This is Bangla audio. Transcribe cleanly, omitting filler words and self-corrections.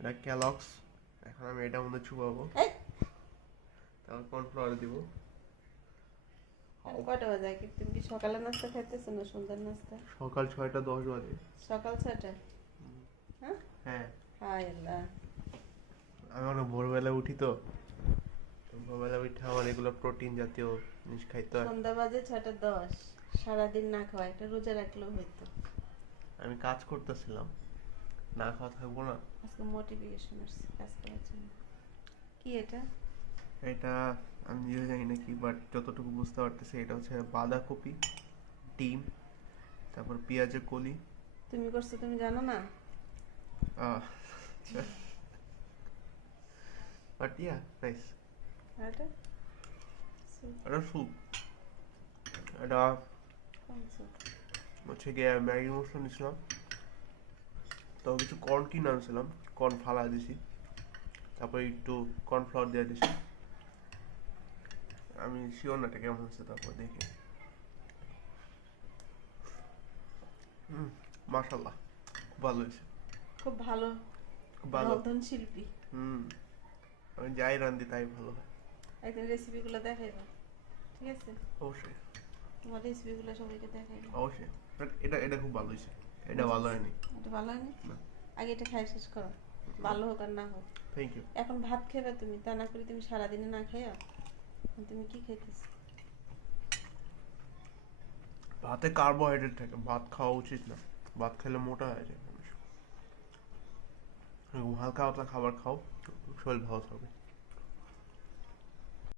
এটা ক্যালক্স। এখন আমি এটা মধ্যে চুবাবো, তারপর কর্নফ্লাওয়ার দিব। কয়টা বাজে? কি তুমি কি সকালে নাস্তা খাইতেছো না সন্ধ্যার নাস্তা? সকাল 6টা 10 বাজে। সকাল 6টা? হ্যাঁ। হ্যাঁ, হায় আল্লাহ। আমি অনেক ভোরবেলা উঠি তো, ভোরবেলা উঠে আমার এগুলো প্রোটিন জাতীয় জিনিস খাইতে হয়। সন্ধ্যা বাজে 6টা 10। সারাদিন না খাওয়া, একটা রোজা রাখলেও হইতো। আমি কাজ করতেছিলাম, না খাওয়া থাকবো না। আজকে মোটিভেশন আসছে কাজ করার জন্য। কি এটা? এটা আমি নিজেও জানি না কি, বাট যতটুকু বুঝতে পারতেছি এটা হচ্ছে বাঁধাকপি, ডিম, তারপর পেঁয়াজের কলি। তুমি করছো, তুমি জানো না? আচ্ছা, বাট ইয়া নাইস। আর এটা soup? এটা স্যুপ। এটা কোন soup? হচ্ছে গিয়ে ম্যাগি মশলা নিছিলাম, তো কিছু কর্ন কিনে আনছিলাম, কর্ন ফালা দিছি, তারপর একটু কর্নফ্লাওয়ার দিয়ে দিছি। আমি শিওর না এটা কেমন হচ্ছে, তারপর দেখি। হুম, মাশাল্লাহ, খুব ভালো হয়েছে। খুব ভালো। খুব ভালো। রন্ধন শিল্পী। হুম, আমি যাই রান্ধি তাই ভালো হয়। একদিন রেসিপিগুলো দেখাইবা, ঠিক আছে? অবশ্যই, তোমার রেসিপিগুলো সবাইকে দেখাইবা। অবশ্যই। But এটা এটা খুব ভালো হয়েছে, এটা ভালো হয়নি। এটা ভালো হয়নি? না। আগে এটা খাই শেষ করো, ভালো হোক আর না হোক। Thank you. এখন ভাত খাবে তুমি, তা না করে তুমি সারাদিনে না খাইয়া তুমি কি খাইতেছো? ভাতে কার্বোহাইড্রেট থাকে, ভাত খাওয়া উচিত না। ভাত খেলে মোটা হয়ে যায় মানুষ। এরকম হালকা পাতলা খাবার খাও, শরীর ভালো থাকবে।